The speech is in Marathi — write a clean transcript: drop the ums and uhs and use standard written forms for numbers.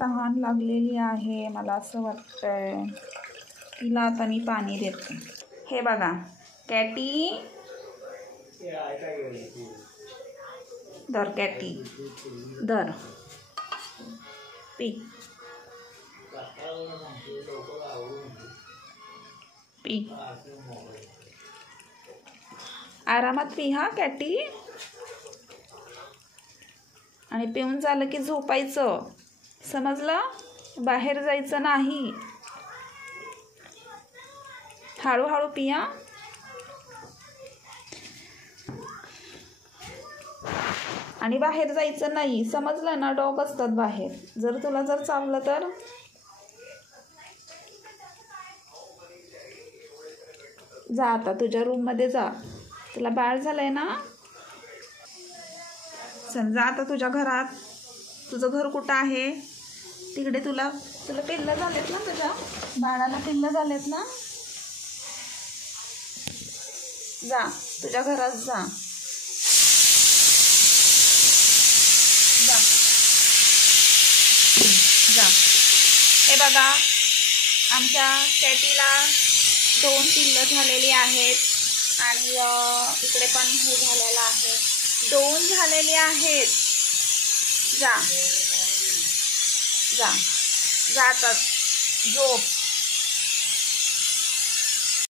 तहान लागलेली आहे, मला असं वाटतंय तिला आता मी पाणी देते. हे बघा कॅटी, धर कॅटी, धर पी पी, आरामात पी हा कॅटी. आणि पिऊन झालं की झोपायचं, समजलं? बाहेर जायचं नाही. हळूहळू पिया. आणि बाहेर जायचं नाही, समजलं ना? डॉग असतात बाहेर, जर तुला चावलं तर. जा आता तुझ्या रूममध्ये जा, तुला बाळ झालंय ना. चल जा आता तुझ्या घरात. तुझं घर कुठं आहे? तिकडे तुला पिल्लं झालेत ना, तुझ्या बाळाला पिल्लं झालेत ना. जा तुझ्या घरात जा. जा जा. हे बघा आमच्या कॅटीला 2 पिल्लं झालेली आहेत आणि इकडे पण हे झालेलं आहे, 2 झालेली आहेत. जा जा जा आता झोप.